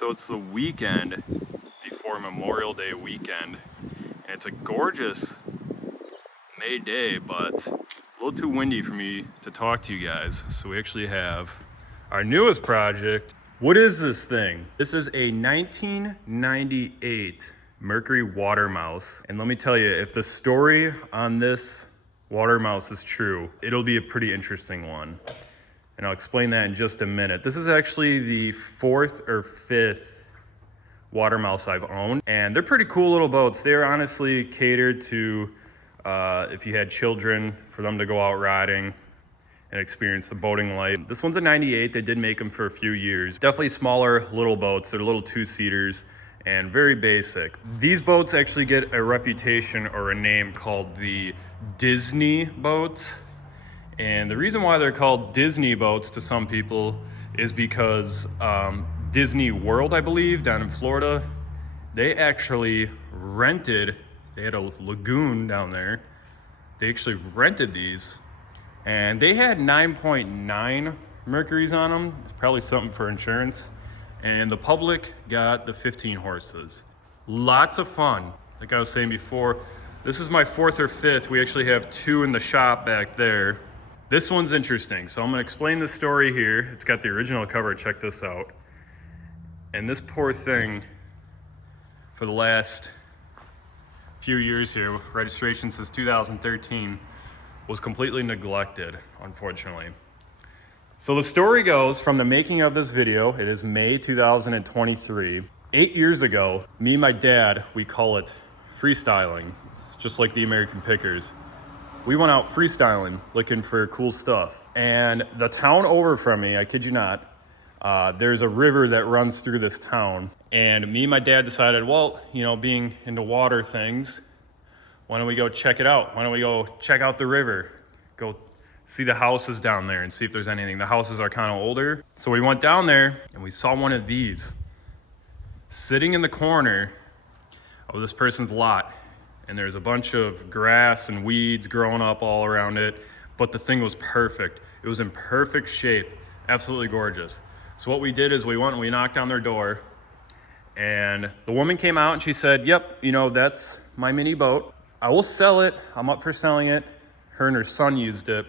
So it's the weekend before Memorial Day weekend, and it's a gorgeous May day, but a little too windy for me to talk to you guys. So we actually have our newest project. What is this thing? This is a 1998 Mercury Water Mouse. And let me tell you, if the story on this water mouse is true, it'll be a pretty interesting one. And I'll explain that in just a minute. This is actually the fourth or fifth water mouse I've owned. And they're pretty cool little boats. They're honestly catered to if you had children, for them to go out riding and experience the boating life. This one's a 98. They did make them for a few years. Definitely smaller little boats. They're little two-seaters and very basic. These boats actually get a reputation or a name called the Disney boats. And the reason why they're called Disney boats to some people is because Disney World, I believe, down in Florida, they actually rented, they had a lagoon down there. They actually rented these, and they had 9.9 mercuries on them. It's probably something for insurance. And the public got the 15 horses. Lots of fun. Like I was saying before, this is my fourth or fifth. We actually have two in the shop back there. This one's interesting, so I'm gonna explain the story here. It's got the original cover, check this out. And this poor thing, for the last few years here, registration since 2013, was completely neglected, unfortunately. So the story goes, from the making of this video, it is May 2023. 8 years ago, me and my dad, we call it freestyling. It's just like the American Pickers. We went out freestyling, looking for cool stuff. And the town over from me, I kid you not, there's a river that runs through this town. And me and my dad decided, well, you know, being into water things, why don't we go check it out? Why don't we go check out the river? Go see the houses down there and see if there's anything. The houses are kind of older. So we went down there and we saw one of these sitting in the corner of this person's lot. And there's a bunch of grass and weeds growing up all around it, but the thing was perfect. It was in perfect shape, absolutely gorgeous. So what we did is we went and we knocked on their door, and the woman came out and she said, yep, you know, that's my mini boat. I will sell it, I'm up for selling it. Her and her son used it.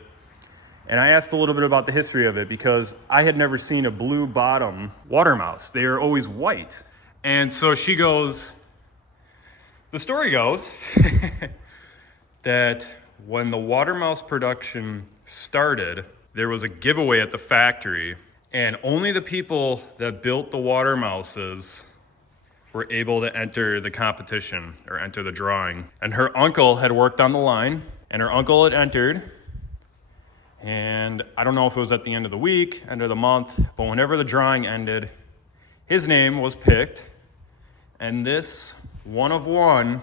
And I asked a little bit about the history of it because I had never seen a blue bottom water mouse. They are always white. And so she goes, the story goes that when the water mouse production started, there was a giveaway at the factory, and only the people that built the water mouses were able to enter the competition or enter the drawing. And her uncle had worked on the line, and her uncle had entered. And I don't know if it was at the end of the week, end of the month, but whenever the drawing ended, his name was picked, and this one of one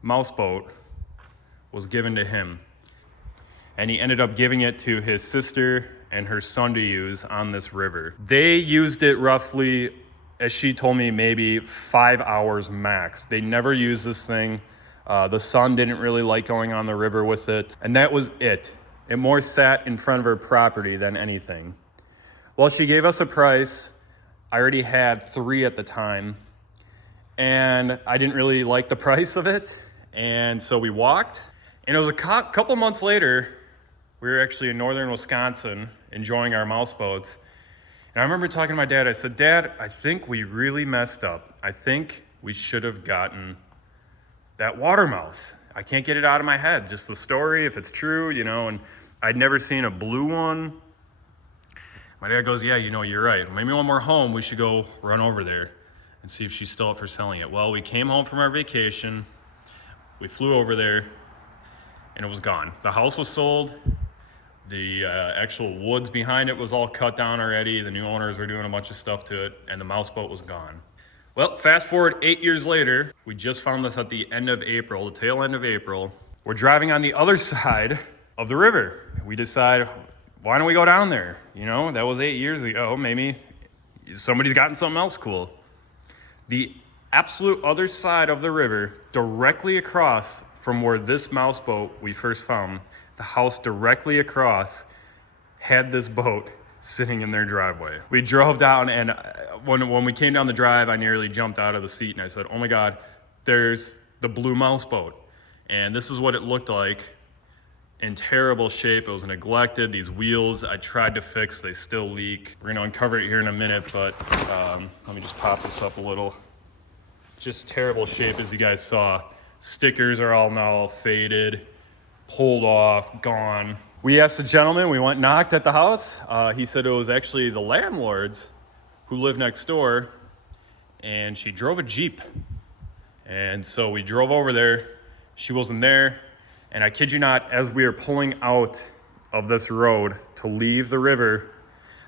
mouse boat was given to him. And he ended up giving it to his sister and her son to use on this river. They used it roughly, as she told me, maybe 5 hours max. They never used this thing. The son didn't really like going on the river with it, and that was it. It more sat in front of her property than anything. Well, she gave us a price. I already had 3 at the time, and I didn't really like the price of it. And so we walked, and it was a couple months later, we were actually in northern Wisconsin enjoying our mouse boats. And I remember talking to my dad. I said, Dad, I think we really messed up. I think we should have gotten that water mouse. I can't get it out of my head. Just the story, if it's true, you know, and I'd never seen a blue one. My dad goes, yeah, you know, you're right. Maybe when we're home, we should go run over there and see if she's still up for selling it. Well, we came home from our vacation. We flew over there, and it was gone. The house was sold. The actual woods behind it was all cut down already. The new owners were doing a bunch of stuff to it, and the mouse boat was gone. Well, fast forward 8 years later, we just found this at the end of April, the tail end of April. We're driving on the other side of the river. We decide, why don't we go down there? You know, that was 8 years ago. Maybe somebody's gotten something else cool. The absolute other side of the river, directly across from where this mouse boat we first found, the house directly across had this boat sitting in their driveway. We drove down, and when we came down the drive, I nearly jumped out of the seat and I said, oh my God, there's the blue mouse boat. And this is what it looked like, in terrible shape. It was neglected. These wheels I tried to fix, they still leak. We're gonna uncover it here in a minute, but let me just pop this up a little. Just terrible shape, as you guys saw. Stickers are all now faded, pulled off, gone. We asked the gentleman, we went knocked at the house. He said it was actually the landlords who live next door, and she drove a Jeep. And so we drove over there. She wasn't there. And I kid you not, as we were pulling out of this road to leave the river,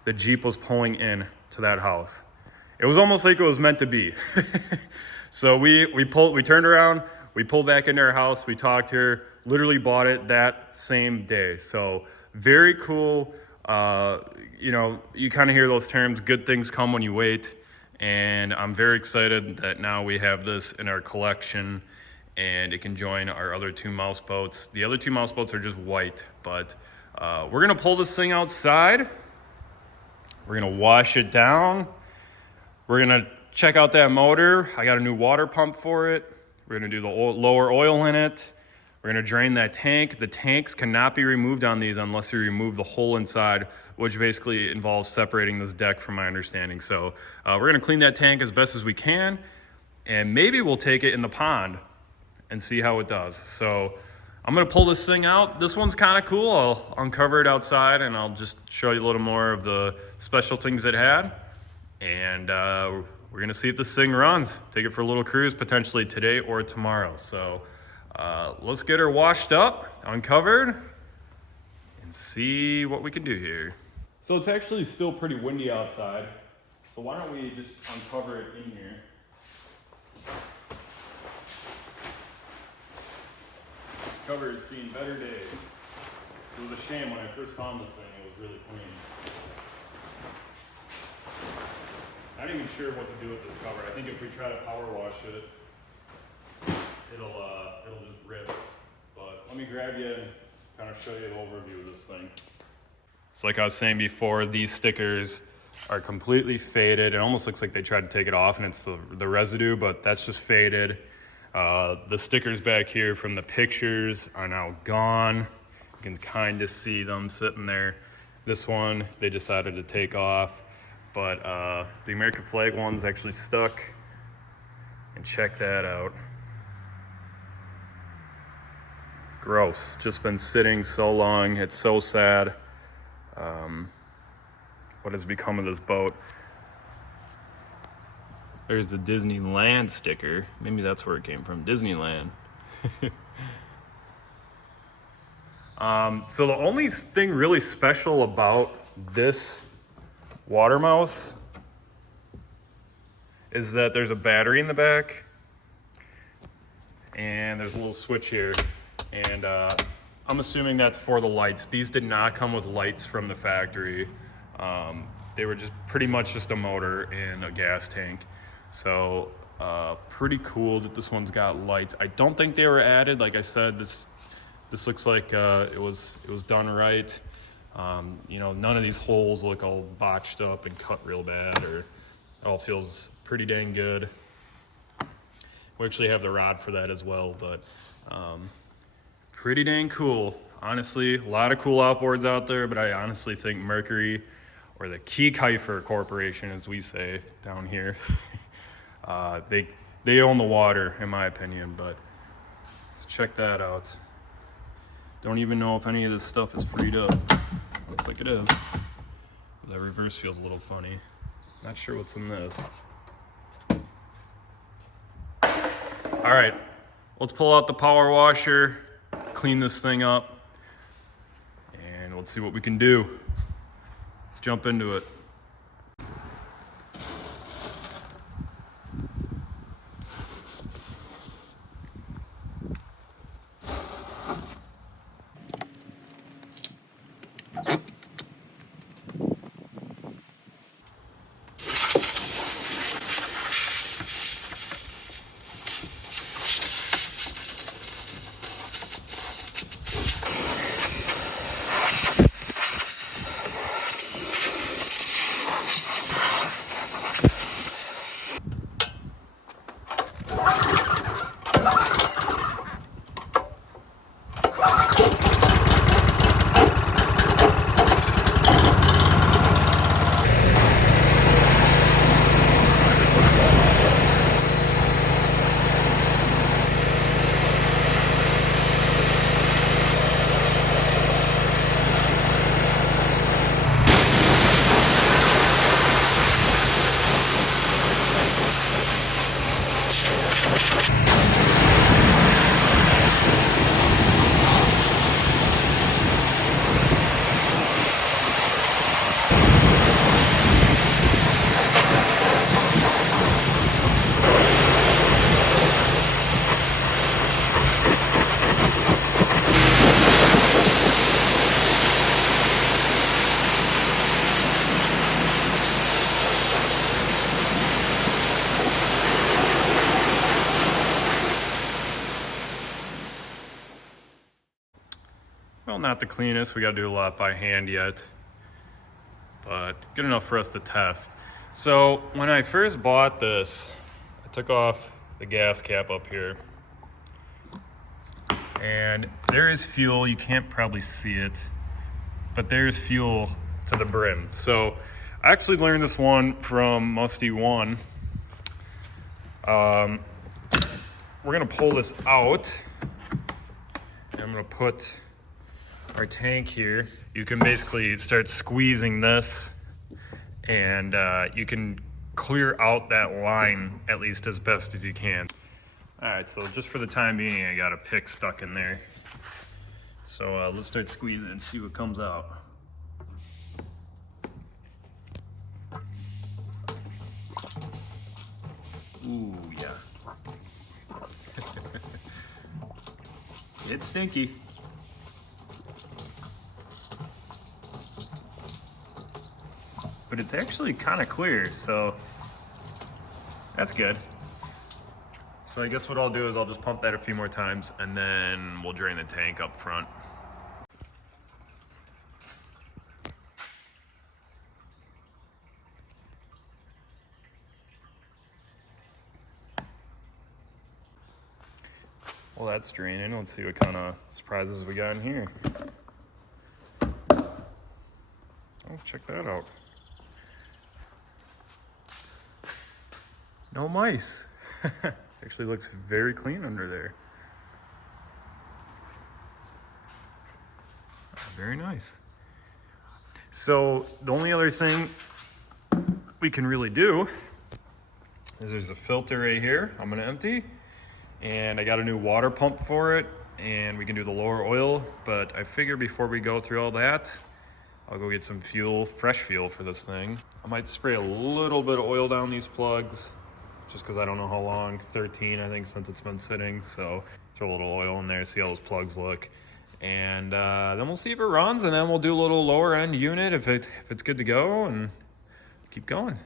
the Jeep was pulling in to that house. It was almost like it was meant to be. So we turned around, we pulled back into her house, we talked to her, literally bought it that same day. So very cool. You know, you kind of hear those terms, good things come when you wait. And I'm very excited that now we have this in our collection and it can join our other 2 mouse boats. The other 2 mouse boats are just white, but we're gonna pull this thing outside. We're gonna wash it down. We're gonna check out that motor. I got a new water pump for it. We're gonna do the lower oil in it. We're gonna drain that tank. The tanks cannot be removed on these unless you remove the hole inside, which basically involves separating this deck from my understanding. So we're gonna clean that tank as best as we can, and maybe we'll take it in the pond and see how it does. So I'm gonna pull this thing out. This one's kind of cool. I'll uncover it outside and I'll just show you a little more of the special things it had. And we're gonna see if this thing runs. Take it for a little cruise, potentially today or tomorrow. So let's get her washed up, uncovered, and see what we can do here. So it's actually still pretty windy outside. So why don't we just uncover it in here. Cover has seen better days. It was a shame when I first found this thing, it was really clean. Not even sure what to do with this cover. I think if we try to power wash it, it'll just rip. But let me grab you and kind of show you an overview of this thing. So like I was saying before, these stickers are completely faded. It almost looks like they tried to take it off and it's the residue, but that's just faded. The stickers back here from the pictures are now gone. You can kind of see them sitting there. This one, they decided to take off, but the American flag one's actually stuck. And check that out. Gross, just been sitting so long. It's so sad. What has become of this boat? There's the Disneyland sticker. Maybe that's where it came from, Disneyland. So the only thing really special about this water mouse is that there's a battery in the back and there's a little switch here. And I'm assuming that's for the lights. These did not come with lights from the factory. They were just pretty much just a motor and a gas tank. So pretty cool that this one's got lights. I don't think they were added. Like I said, this looks like it was done right. You know, none of these holes look all botched up and cut real bad, or it all feels pretty dang good. We actually have the rod for that as well, but pretty dang cool. Honestly, a lot of cool outboards out there, but I honestly think Mercury, or the Keykifer Corporation, as we say down here, they own the water, in my opinion. But let's check that out. Don't even know if any of this stuff is freed up. Looks like it is. The reverse feels a little funny. Not sure what's in this. All right, let's pull out the power washer, clean this thing up, and let's see what we can do. Let's jump into it. Well, not the cleanest. We got to do a lot by hand yet, but good enough for us to test. So when I first bought this, I took off the gas cap up here, and there is fuel. You can't probably see it, but there's fuel to the brim. So I actually learned this one from Musty One. We're gonna pull this out, and I'm gonna put our tank here. You can basically start squeezing this, and you can clear out that line at least as best as you can. All right, so just for the time being, I got a pick stuck in there. So let's start squeezing and see what comes out. Ooh, yeah. It's stinky. But it's actually kind of clear, so that's good. So I guess what I'll do is I'll just pump that a few more times, and then we'll drain the tank up front. Well, that's draining. Let's see what kind of surprises we got in here. Oh, check that out. No mice. Actually looks very clean under there. Very nice. So the only other thing we can really do is there's a filter right here I'm gonna empty, and I got a new water pump for it, and we can do the lower oil, but I figure before we go through all that, I'll go get some fuel, fresh fuel for this thing. I might spray a little bit of oil down these plugs, just because I don't know how long, 13 I think since it's been sitting, so throw a little oil in there, see how those plugs look, and then we'll see if it runs, and then we'll do a little lower end unit if it's good to go, and keep going.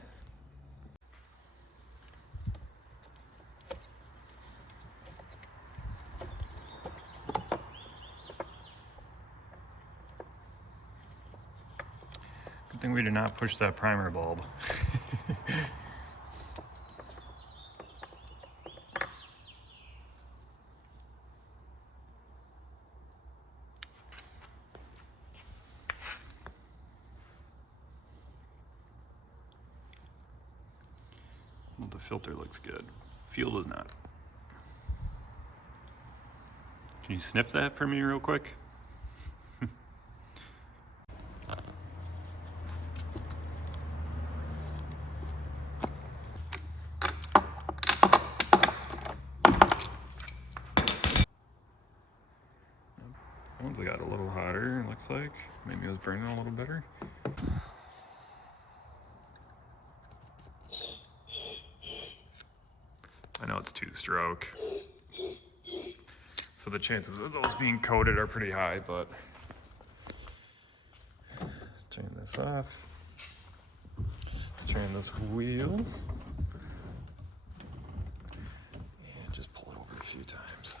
Good thing we did not push that primer bulb. Well, the filter looks good. Fuel does not. Can you sniff that for me real quick? That one's got a little hotter, it looks like. Maybe it was burning a little better. I know it's 2-stroke, so the chances of those being coated are pretty high, but turn this off. Let's turn this wheel and just pull it over a few times.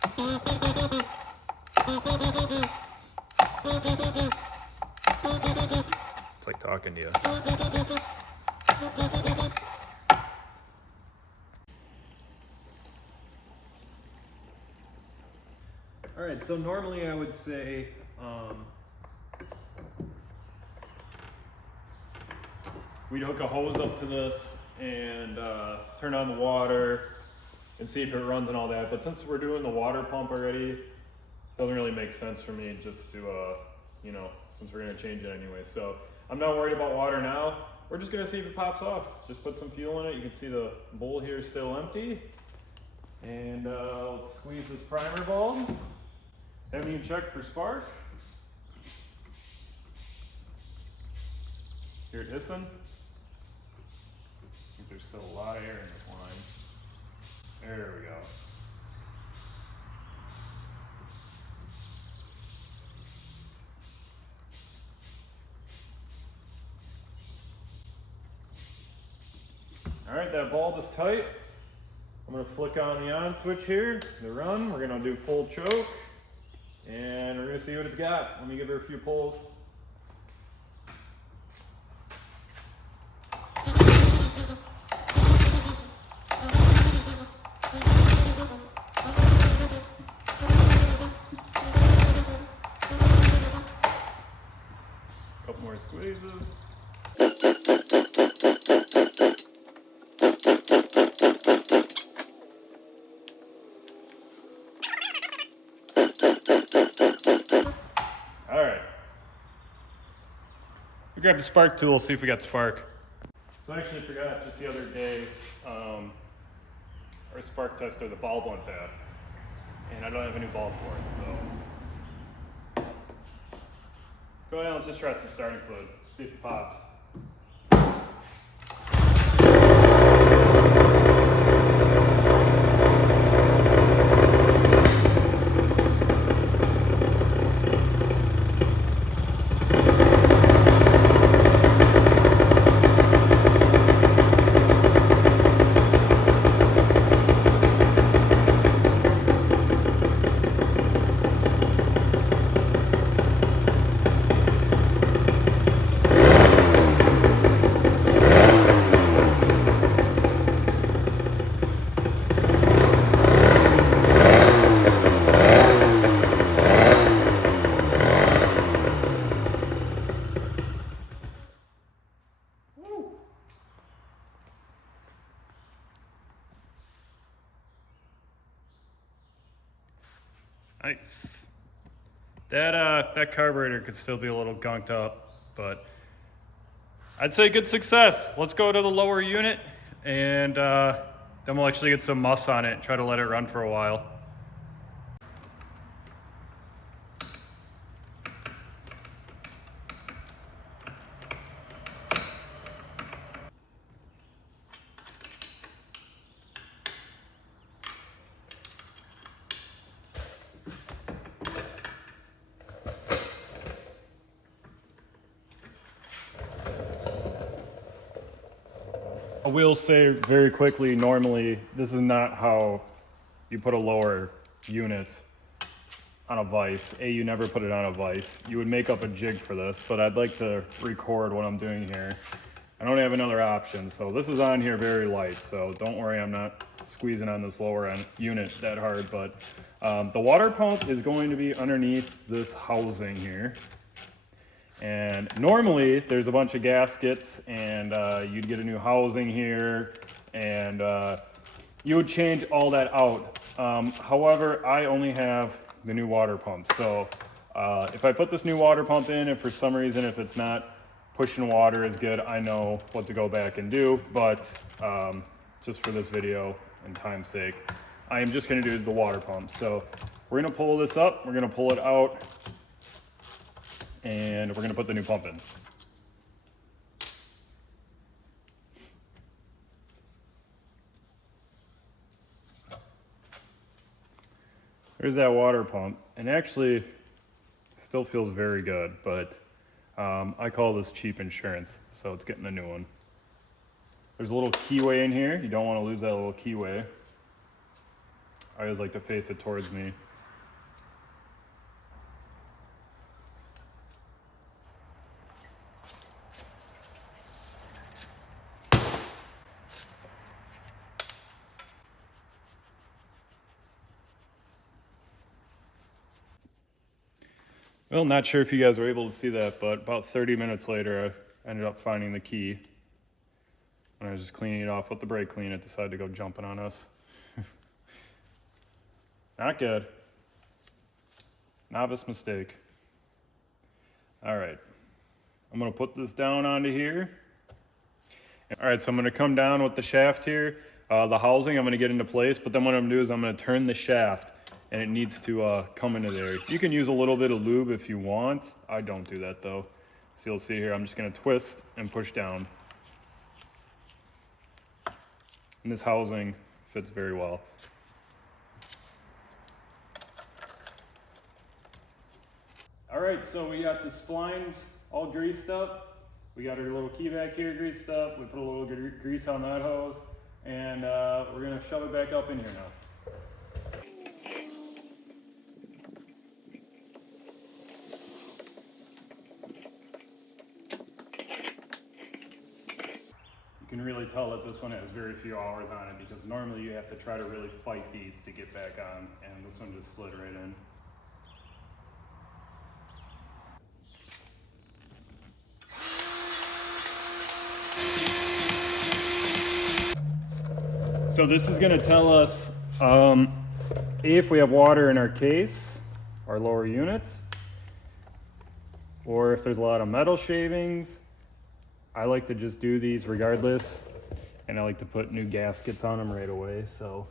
It's like talking to you. All right, so normally I would say we'd hook a hose up to this and turn on the water and see if it runs and all that. But since we're doing the water pump already, it doesn't really make sense for me just to, since we're gonna change it anyway. So I'm not worried about water now. We're just gonna see if it pops off. Just put some fuel in it. You can see the bowl here is still empty. And let's squeeze this primer bulb. Then we can check for spark. Hear it hissing. I think there's still a lot of air in this line. There we go. All right, that bulb is tight. I'm gonna flick on the on switch here, the run. We're gonna do full choke, and we're gonna see what it's got. Let me give her a few pulls. Couple more squeezes. All right. We grabbed the spark tool, see if we got spark. So I actually forgot just the other day, our spark tester, the bulb went bad. And I don't have a new bulb for it, so. Go ahead, let's just try some starting fluid, see if it pops. Nice. That carburetor could still be a little gunked up, but I'd say good success. Let's go to the lower unit, and then we'll actually get some muss on it and try to let it run for a while. I will say very quickly, normally this is not how you put a lower unit on a vise. You never put it on a vise. You would make up a jig for this, but I'd like to record what I'm doing here. I don't have another option, so this is on here very light, so don't worry, I'm not squeezing on this lower end unit that hard, but the water pump is going to be underneath this housing here. And normally there's a bunch of gaskets, and you'd get a new housing here, and you would change all that out. However, I only have the new water pump. So if I put this new water pump in, and for some reason, if it's not pushing water as good, I know what to go back and do. But just for this video and time's sake, I am just gonna do the water pump. So we're gonna pull this up, we're gonna pull it out, and we're gonna put the new pump in. There's that water pump, and actually still feels very good, but I call this cheap insurance, so it's getting a new one. There's a little keyway in here. You don't want to lose that little keyway. I always like to face it towards me. Well, not sure if you guys were able to see that, but about 30 minutes later, I ended up finding the key. When I was just cleaning it off with the brake clean, it decided to go jumping on us. Not good. Novice mistake. All right, I'm gonna put this down onto here. All right, so I'm gonna come down with the shaft here. The housing, I'm gonna get into place, but then what I'm gonna do is I'm gonna turn the shaft, and it needs to come into there. You can use a little bit of lube if you want. I don't do that though. So you'll see here, I'm just gonna twist and push down. And this housing fits very well. All right, so we got the splines all greased up. We got our little key back here greased up. We put a little grease on that hose, and we're gonna shove it back up in here now. You can really tell that this one has very few hours on it because normally you have to try to really fight these to get back on, and this one just slid right in. So this is going to tell us if we have water in our case, our lower unit, or if there's a lot of metal shavings. I like to just do these regardless, and I like to put new gaskets on them right away. So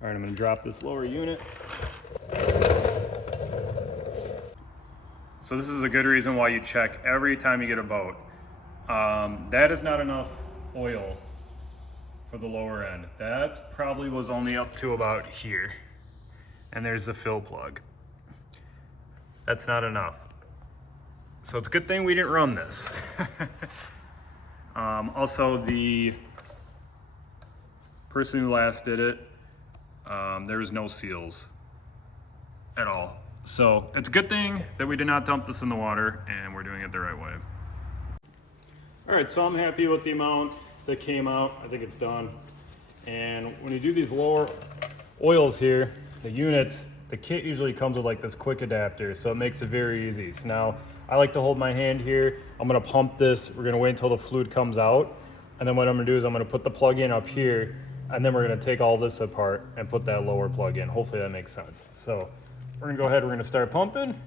all right, I'm going to drop this lower unit. So this is a good reason why you check every time you get a boat. That is not enough oil for the lower end. That probably was only up to about here. And there's the fill plug. That's not enough. So it's a good thing we didn't run this. Also, the person who last did it, there was no seals at all. So it's a good thing that we did not dump this in the water and we're doing it the right way. All right, so I'm happy with the amount that came out. I think it's done. And when you do these lower oils here, the units, the kit usually comes with like this quick adapter, so it makes it very easy. So now I like to hold my hand here. I'm gonna pump this. We're gonna wait until the fluid comes out. And then what I'm gonna do is I'm gonna put the plug in up here, and then we're gonna take all this apart and put that lower plug in. Hopefully that makes sense. So we're gonna go ahead, we're gonna start pumping,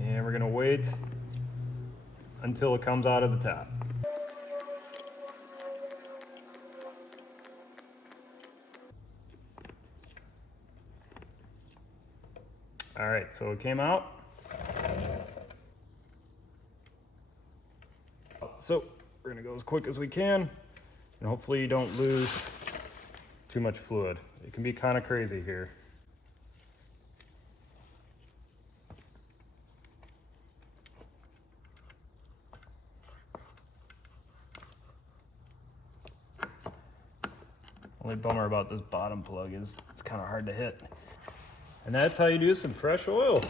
and we're gonna wait until it comes out of the tap. All right, so it came out. So we're gonna go as quick as we can, and hopefully you don't lose too much fluid. It can be kind of crazy here. Only bummer about this bottom plug is it's kind of hard to hit. And that's how you do some fresh oil.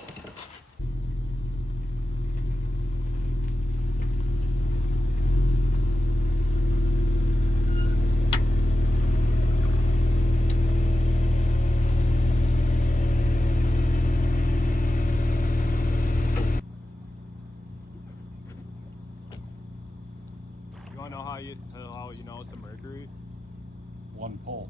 You want to know how you know it's a Mercury? One pull.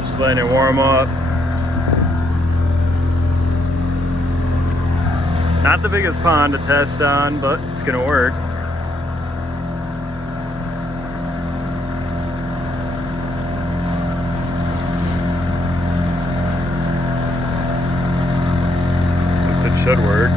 Just letting it warm up. Not the biggest pond to test on, but it's gonna work. At least it should work.